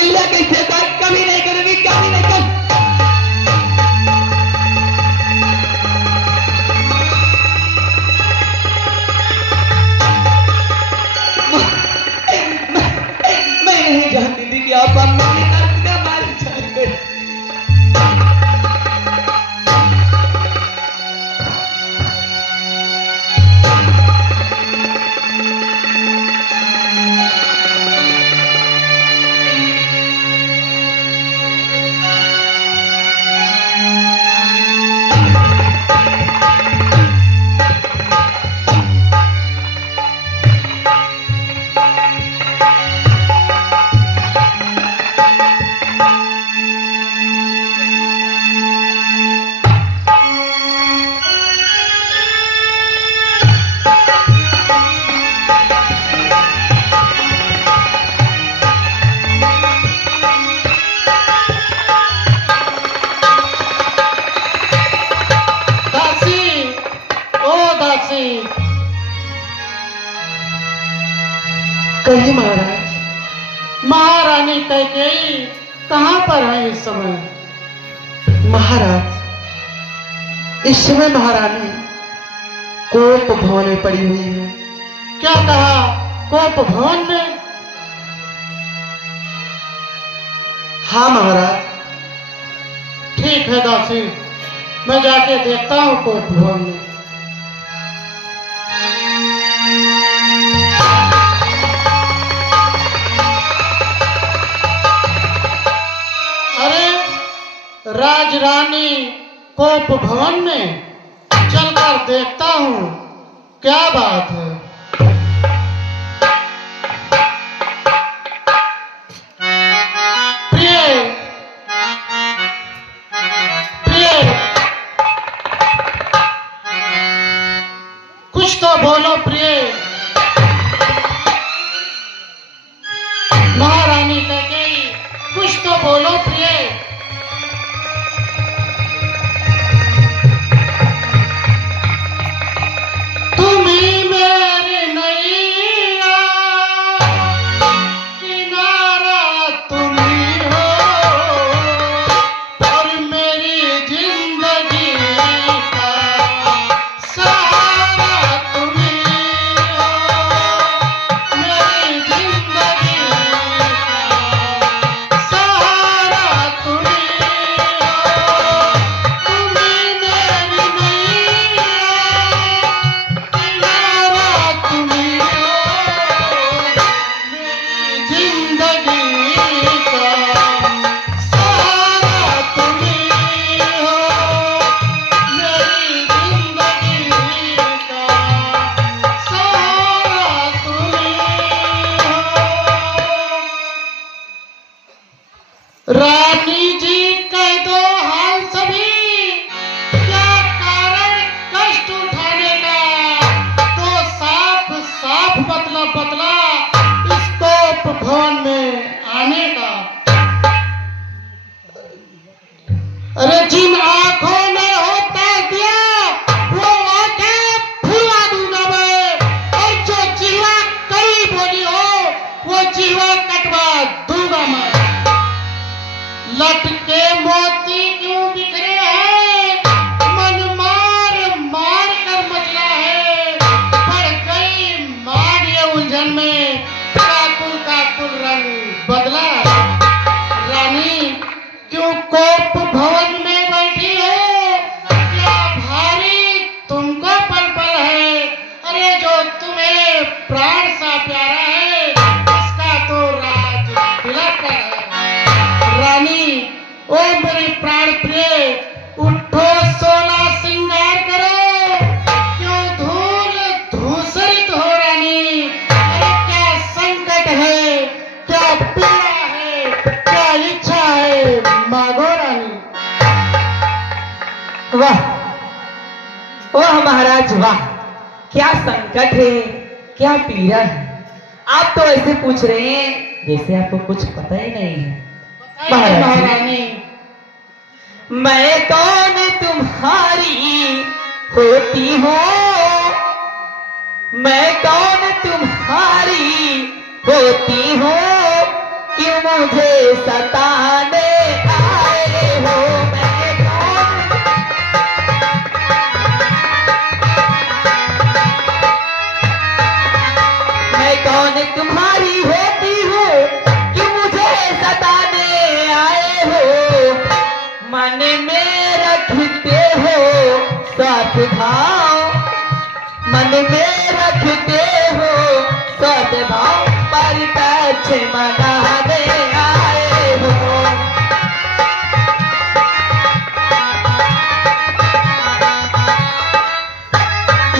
कौशल्या कैसे था, कभी नहीं करूंगी, कभी नहीं कर। मैं नहीं जानती थी कि आप मेरे दर्द का मार जाएंगे। कहिए महाराज। महारानी कैकेयी कहाँ पर है इस समय? महाराज इस समय महारानी कोप भवन में पड़ी हुई है। क्या कहा? कोप भवन में? हाँ महाराज। ठीक है दासी, मैं जाके देखता हूँ कोप भवन में। राज रानी कोप भवन में चलकर देखता हूँ क्या बात है। प्रिय प्रिय कुछ तो बोलो प्रिय। महारानी कैकेयी कुछ तो बोलो प्रिय। रानी जी कह दो हाल सभी, क्या कारण कष्ट उठाने का, तो साफ साफ बतला इस कोप भवन में आने का। अरे जिन आंखों ने होता दिया वो आंखें फुला दूंगा मैं, और जो जीवा करी बोली हो वो जीवा कटवा दूंगा मैं। लटके मोती क्यों बिखरे हैं, मन मार मार कर मचला है, पड़ गई मार ये उलझन में, काकुल रंग बदला। रानी क्यों कोप भवन में बैठी हो, क्या भारी तुमको पल पल है, अरे जो तुम्हें प्राण सा प्यारा है इसका तो राज तिलक है। रानी ओ मेरी प्राण प्रिय, उठो सोना श्रृंगार करो, क्यों धूल धूसरित हो रानी। अरे क्या संकट है, क्या पीड़ा है, क्या इच्छा है, मांगो रानी। वाह वाह महाराज वाह, क्या संकट है, क्या पीड़ा है। आप तो ऐसे पूछ रहे हैं जैसे आपको कुछ पता ही नहीं है। महारानी मैं कौन तुम्हारी होती हूँ, मैं कौन तुम्हारी होती हूँ, क्यों मुझे सताने आए हो। मैं कौन तुम्हारी होती हूँ कि मुझे सताने आए हो। मन में रखते हो स्वार्थ भाव, मन में रखते हो स्वार्थ भाव, पर कच्छ मनाने आए हो।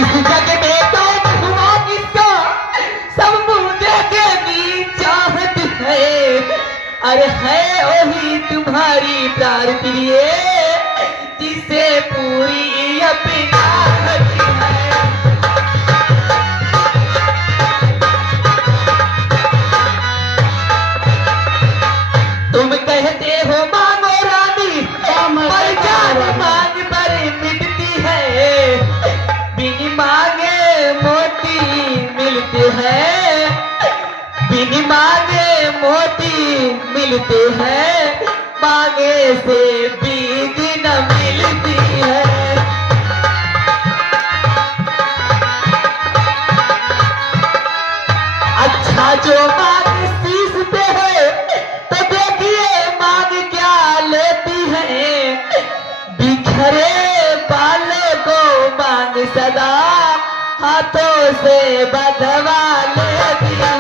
इस जग में तो हुआ किस्सा सब मुझे के भी चाहत है। अरे है वही तुम्हारी प्यार प्रिय जिसे पूरी अपना है। तुम कहते हो मांगो रानी, पर जान मांग पर मिटती है। बिन मांगे मोती मिलते हैं, बिन मांगे मोती मिलते हैं, मांगे से बीज न मिलती है। अच्छा जो मांग शीश पे है तो देखिए मांग क्या लेती है। बिखरे बालों को मांग सदा हाथों से बंधवा लेती है।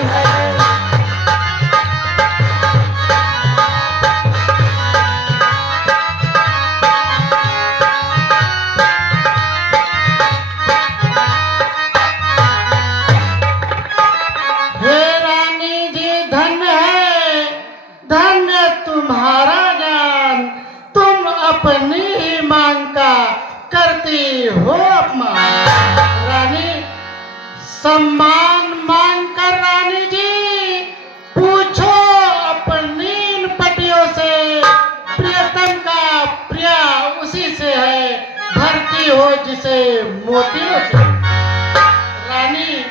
हे रानी जी धन्य है, धन्य तुम्हारा ज्ञान। तुम अपनी ही मांग का करती हो अपमान। रानी सम्मान मांग कर रानी जी पूछो अपनी इन पटियों से। प्रियतम का प्रिया उसी से है, भरती हो जिसे मोतियों से। रानी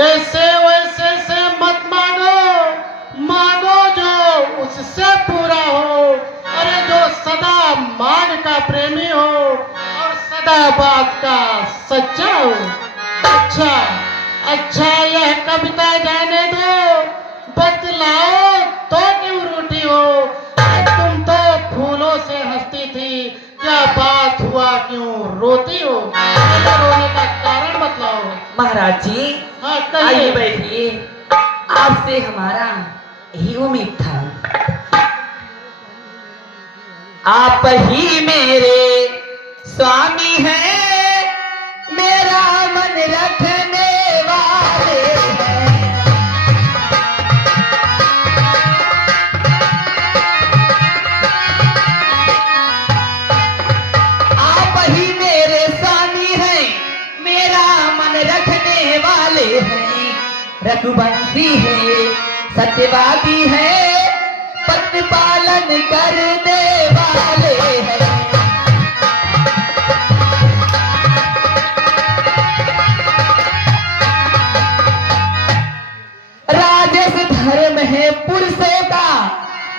ऐसे वैसे से मत मांगो, मांगो जो उससे पूरा हो। अरे जो सदा मांग का प्रेमी हो और सदा बात का सच्चा हो। अच्छा अच्छा यह कविता जाने दो, बतलाओ तो क्यों रूठी हो। तुम तो फूलों से हंसती थी, क्या बात हुआ क्यों रोती हो। रोने का कारण बतलाओ। महाराज जी हाँ आइए कहिए। बैठिए। आपसे हमारा यही उम्मीद था। आप ही मेरे स्वामी हैं, मेरा मन रखने वाले हैं। आप ही मेरे स्वामी हैं, मेरा मन रखने वाले हैं। रघुवंशी है, सत्यवादी है, पति पालन करने वाले हैं। राजस धर्म है पुरुषों का,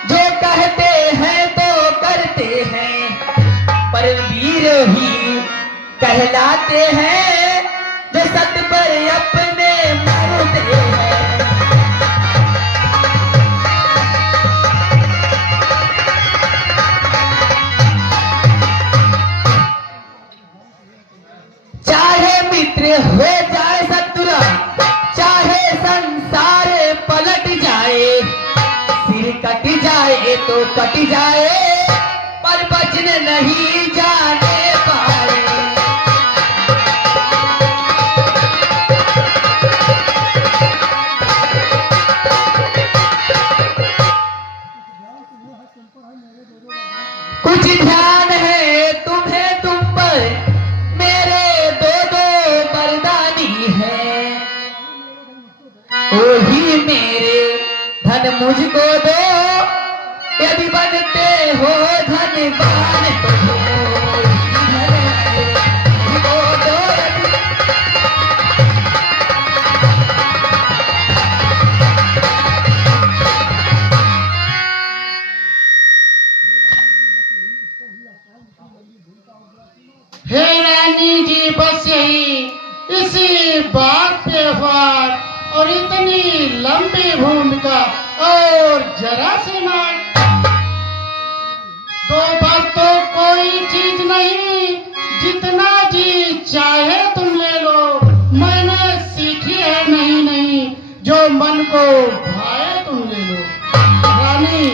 जो कहते हैं तो करते हैं। पर वीर ही कहलाते हैं, जो सत्य पर अपने मरते हैं। चाहे मित्र हो जाए शत्रु, चाहे संसार पलट जाए, सिर कट जाए तो कट जाए, पर बचन नहीं जाने पाए। कुछ ध्यान है तुम्हें तुम पर, मेरे दो दो बरदानी है। वही मेरे धन मुझको दो, यदि बनते हो धनवान तो दो। मुझको दो इसी बात पे बात और इतनी लंबी भूमिका और जरा सी मार। दो बार तो कोई चीज नहीं, जितना जी चाहे तुम ले लो। मैंने सीखी है नहीं नहीं, जो मन को भाए तुम ले लो। रानी,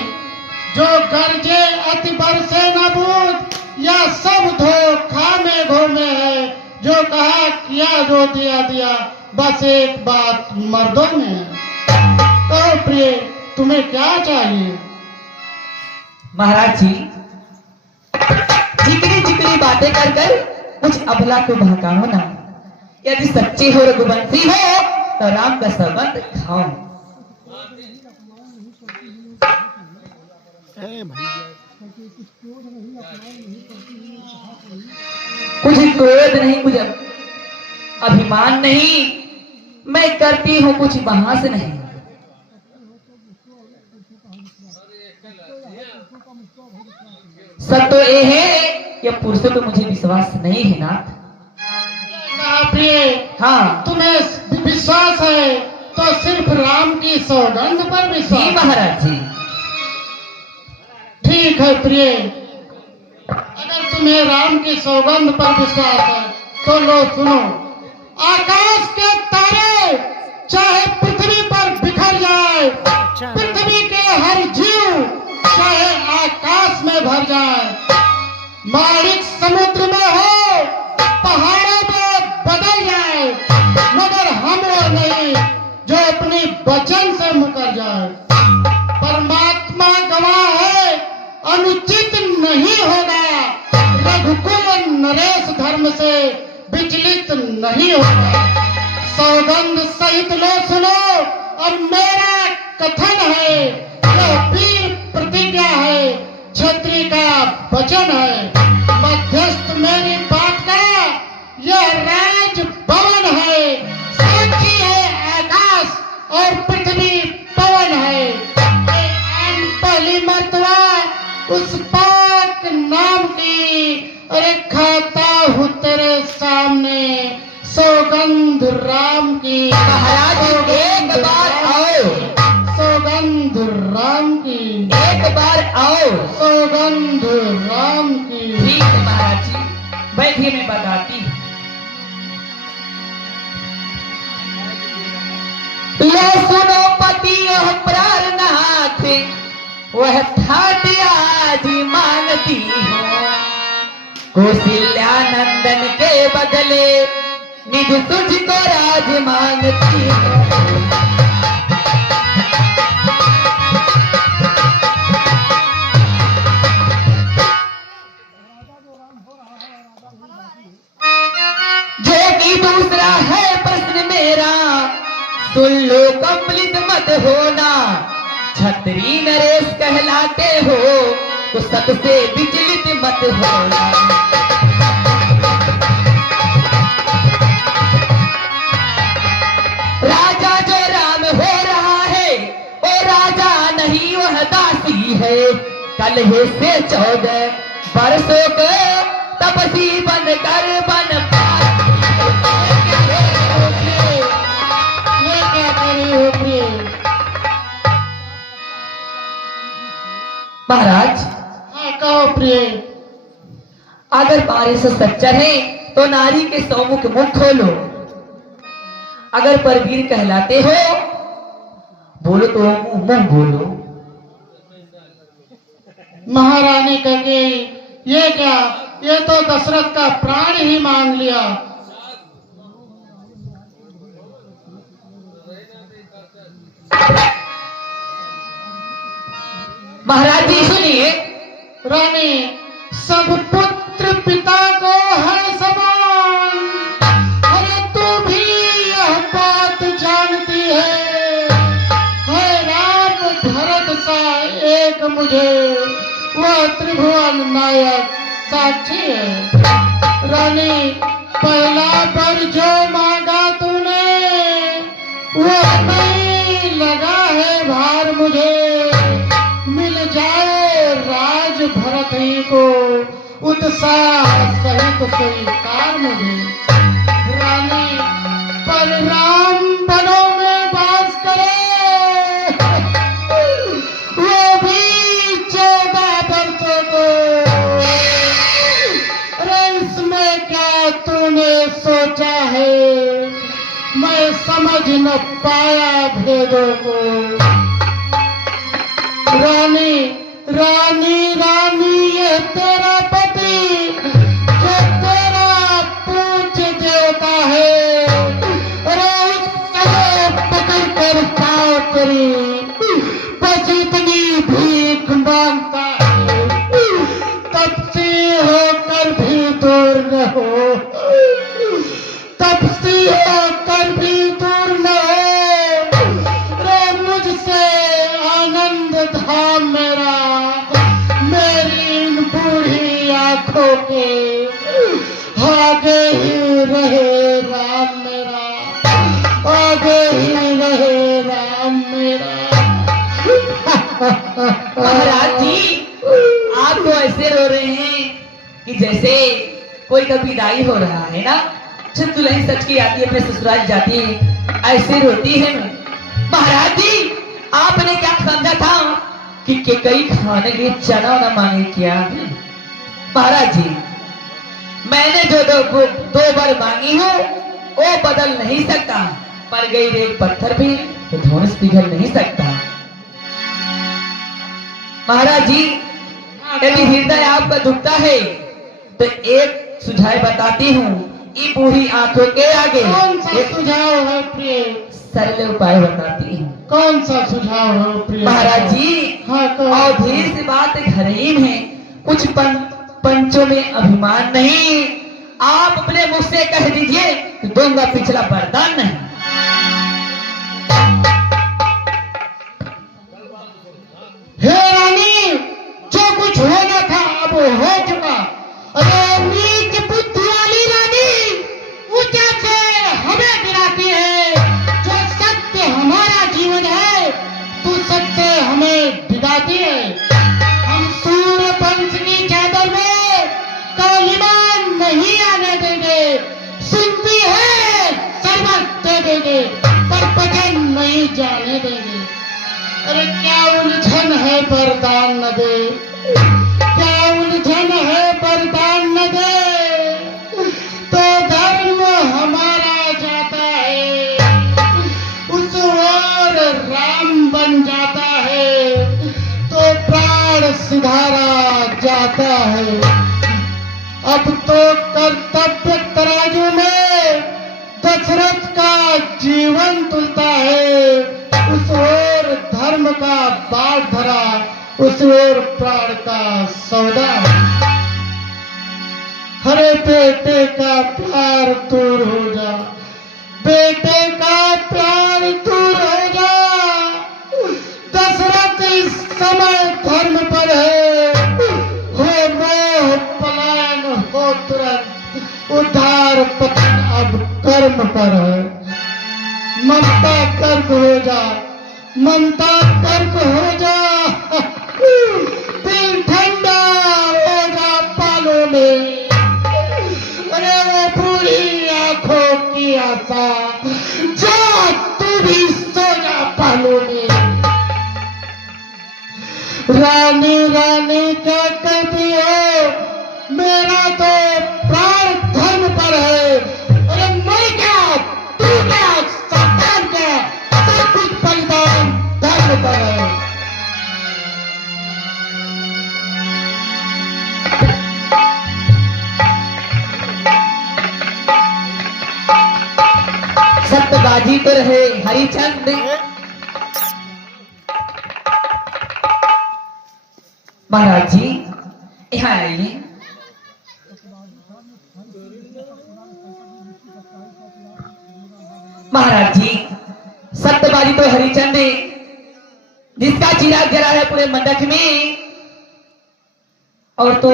जो गरजे अति बरसे न बूंद, या सब धोखा में घूमे है। जो कहा किया, जो दिया दिया, बस एक बात मर्दों में है। तो प्रिय, तुम्हें क्या चाहिए? महाराज जी, चिकनी चिकनी बातें कर कर कुछ अबला को बहकाओ ना। यदि सच्ची हो रघुवंशी हो तो राम का संबंध खाओ। कुछ क्रोध नहीं, कुछ अभिमान नहीं, मैं करती हूँ कुछ बहास नहीं। सब तो ये है कि पुरुषों पे मुझे विश्वास नहीं है नाथ। प्रिय, हाँ, तुम्हें विश्वास है तो सिर्फ राम की सौगंध पर जी विश्वास। महाराज जी। ठीक है प्रिय, अगर तुम्हें राम की सौगंध पर विश्वास है तो लो सुनो। आकाश के तारे चाहे पृथ्वी पर बिखर जाए, पृथ्वी के हर जीव चाहे आकाश में भर जाए, माणिक समुद्र में हो, पहाड़ों में बदल जाए, मगर हम वो नहीं जो अपनी वचन से मुकर जाए। परमात्मा गवाह है, अनुचित नहीं होगा, रघुकुल नरेश धर्म से विचलित नहीं होगा। सौगंध सहित लो सुनो, और मेरा कथन है, यह वीर प्रतिज्ञा है, क्षत्रिय का वचन है। मध्यस्थ मेरी बात का यह राज भवन है, साक्षी है आकाश और पृथ्वी पवन है। आन पहली मर्तबा उस पाक नाम की, अरे खाता हूँ तेरे सामने सौगंध राम की। महाराज एक बार आओ, सौगंध राम की, एक बार आओ। सौगंध राम की। ठीक है महाराज जी, बैठिए, मैं बताती हूँ। ले सुनो पति यह प्राणनाथ, वह ठाट आज मांगती हूँ। कौशल्यानंदन के बदले निज तुझको राज मांगती हूँ। जो कि दूसरा है प्रश्न मेरा, सुन लो कंप्लीट मत होना। छत्री नरेश कहलाते हो तो सबसे विचलित मत होना। राजा जो राम हो रहा है वो राजा नहीं, वह दासी है। कल ही से 14 वर्षों को तपसी बनकर बन पाती है। ये क्या करी हो प्रिय? महाराज, हाँ कहो प्रिय। अगर बारिश सच्चा है तो नारी के सौमुख मुख खोलो। अगर परवीर कहलाते हो बोलो तो मुंह मुंह बोलो। महारानी कहे ये क्या, ये तो दशरथ का प्राण ही मांग लिया। महाराज जी सुनिए। रानी, सब पुत्र पिता को है समान, अरे तू भी यह बात जानती है राम भरत सा एक मुझे वह त्रिभुवन नायक साक्षी है। रानी, पहला पर जो मांगा तूने वह नहीं लगा है भार मुझे, मिल जाए राज भरत ही को उत्साह सहित स्वीकार मुझे। रानी, खोज न पाया भेदों को। रानी रानी रानी ये तेरा पति जो तेरा पूज देवता है, अरे उससे पकड़ कर खाओ करी, बस इतनी भीख मांगता है, तब से होकर भी दूर न हो, तब से होकर भी दूर न हो, रे मुझसे आनंद धाम मेरा, मेरी इन बूढ़ी आंखों के आगे ही रहे राम मेरा, आगे ही रहे राम मेरा। महाराज जी, आप तो ऐसे रो रहे हैं कि जैसे कोई का विदाई हो रहा है ना, जब दुल्हन सच की आती है अपने ससुराल जाती है, ऐसे रोती है ना। महाराज जी, आपने क्या समझा था कि कई खाने के लिए चना ना मांगे क्या? महाराज जी, मैंने जो दो बार मांगी हो वो बदल नहीं सकता, पर गई रेत पत्थर भी तो धनुष पिघल नहीं सकता। महाराज जी, यदि हृदय आपका दुखता है तो एक सुझाव बताती हूँ, ये बूढ़ी आंखों के आगे कौन सा एक सुझाव है प्रिय? सरल उपाय बताती हूँ। कौन सा सुझाव है प्रिय? महाराज जी, हाँ और धीरे से बात घर ही में, कुछ पंचों में अभिमान नहीं, आप अपने मुख से कह दीजिए कि दूंगा पिछला वरदान नहीं। हे रानी, जो कुछ होना था अब हो चुका। अरे नीच बुद्धि वाली रानी, ऊंचा से हमें गिराती है, जो सत्य हमारा जीवन है तू सत्य हमें दिलाती है। हम सूर्य वंश की चादर में कालीमान नहीं आने देंगे, सुनती है सर्वत दे देंगे, पर वचन नहीं जाने देंगे। अरे क्या उलझन है वरदान न दे, क्या उलझन है वरदान न दे, तो धर्म हमारा जाता है, उस ओर राम बन जाता है, तो प्राण सिधारा जाता है। अब तो कर्तव्य तराजू में दशरथ का जीवन तुलता है, उस ओर धर्म का बाट धरा, उस ओर प्राण का सौदा। हरे बेटे का प्यार दूर हो जा, बेटे का प्यार दूर हो जा, दशरथ इस समय धर्म पर है, हो मोह पलायन हो तुरंत, उद्धार पतन अब कर्म पर है। ममता कर्क हो जा, ममता कर्क हो जा, दिल ठंडा हो जा पालों में, अरे वो बूढ़ी आंखों की आशा, जा तू भी सो जा पालों में। रानी रानी क्या कहती हो, मेरा तो प्राण धर्म पर है, अरे मैं क्या, तू क्या, सत्तान क्या, सब कुछ बलिदान धर्म पर है। सत्यबाजी पर है हरिचंद। महाराज जी, यहाँ आइए। महाराज जी, सत्यबाजी तो हरिचंद जिसका चिराग जला है पूरे मंडक में, और तो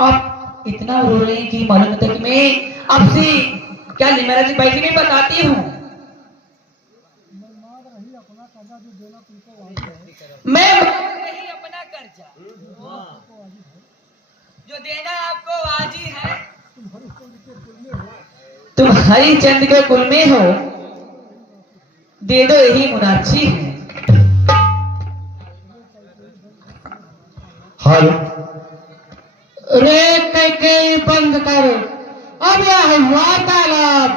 आप इतना रो रहे हैं कि मालूम होता है कि मैं आपसे क्या महाराज जी बैठी में बताती हूँ, मैं नहीं अपना कर्जा जो देना आपको वाजिब है। तुम हरिचंद के कुल में हो, दे दो यही मुनाची है। हल रे कई बंद कर, अब यह वार्तालाप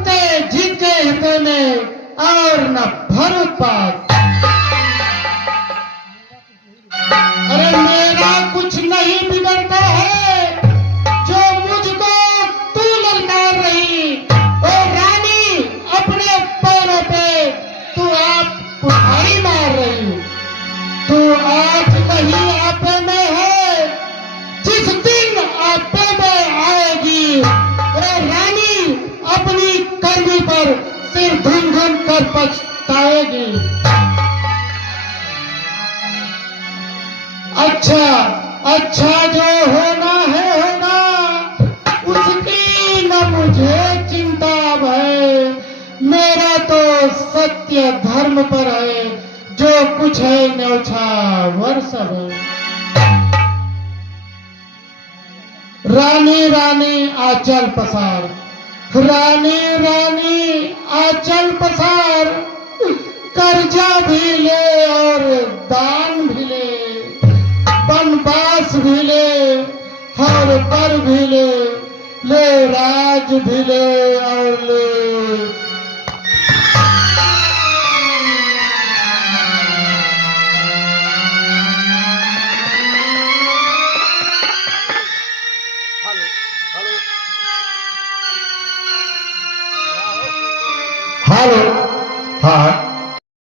उत्ते जीत के हृदय में और न भर उत्पात। अरे मेरा कुछ नहीं बिगड़ता है जो मुझको तू ललकार रही। ओ रानी, अपने पैरों पे तू आप कुठारी मार रही। तू आज कहीं आपे में है, जिस दिन आपे में आएगी ओ रानी अपनी करनी पर सिर घुन घुन कर पछताएगी। अच्छा अच्छा, जो होना है होगा, उसकी न मुझे चिंता है। मेरा तो सत्य धर्म पर है, जो कुछ है न्यौछावर सब है। रानी रानी आंचल पसार, रानी रानी आंचल पसार, कर्जा भी ले और दान भी ले, बनवास भी ले, हर पर भी ले, ले राज भी ले और ले